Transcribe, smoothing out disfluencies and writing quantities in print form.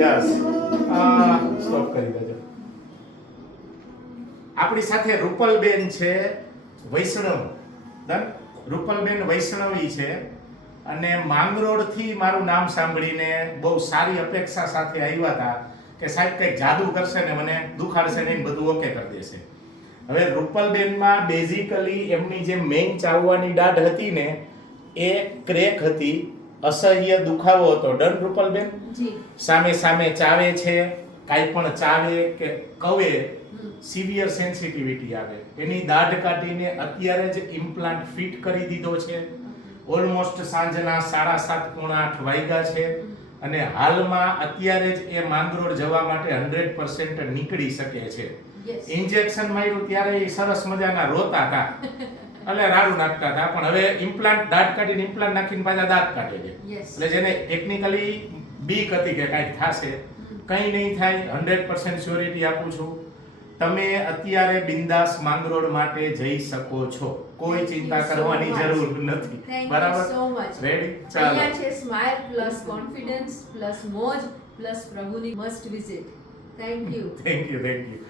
Yes stop કરી દેજો. આપણી સાથે રૂપલબેન છે વૈષ્ણવ. ડન. રૂપલબેન વૈષ્ણવી છે અને માંગરોળથી મારું નામ સાંભળીને બહુ સારી અપેક્ષા સાથે આવ્યા હતા કે સાહેબ કંઈક જાદુ કરશે ને મને દુખાડશે નહીં, બધું ઓકે કરી દેશે. હવે રૂપલબેનમાં બેઝિકલી એમની જે મેઇન ચાવવાની દાઢ હતી ને એ ક્રેક હતી, અસહ્ય દુખાવો હતો. ડન રૂપલબેન? જી. સામે સામે ચાવે છે, કાંઈ પણ ચાવે કે કવે સિવિયર સેન્સિટિવિટી આવે. એની દાઢ કાઢીને અત્યારે જ ઇમ્પ્લાન્ટ ફિટ કરી દીધો છે. ઓલમોસ્ટ સાંજના 7:30-8 વાગ્યા છે અને હાલમાં અત્યારે જ એ માંગરોળ જવા માટે 100% નીકળી શકે છે. Yes. ઇન્જેક્શન માર્યું ત્યારે એ સરસ મજાના રોતા હતા એટલે રાડું નાખતા હતા, પણ હવે ઇમ્પ્લાન્ટ દાંત કાઢીને ઇમ્પ્લાન્ટ નાખીને પાછા દાંત કાઢે છે. Yes. એટલે જેને ટેકનિકલી બીક હતી કે કાંઈક થશે, કંઈ નહીં થાય, 100% શ્યોરિટી આપું છું. તમે અત્યારે બિંદાસ માંગરોળ માટે જઈ શકો છો, કોઈ ચિંતા કરવાની જરૂર નથી. Thank બરાબર? you so much. રેડી? ચાલો. અહીંયા છે સ્માઇલ પ્લસ કોન્ફિડન્સ પ્લસ મોજ પ્લસ પ્રભુની must visit. Thank you. Thank you.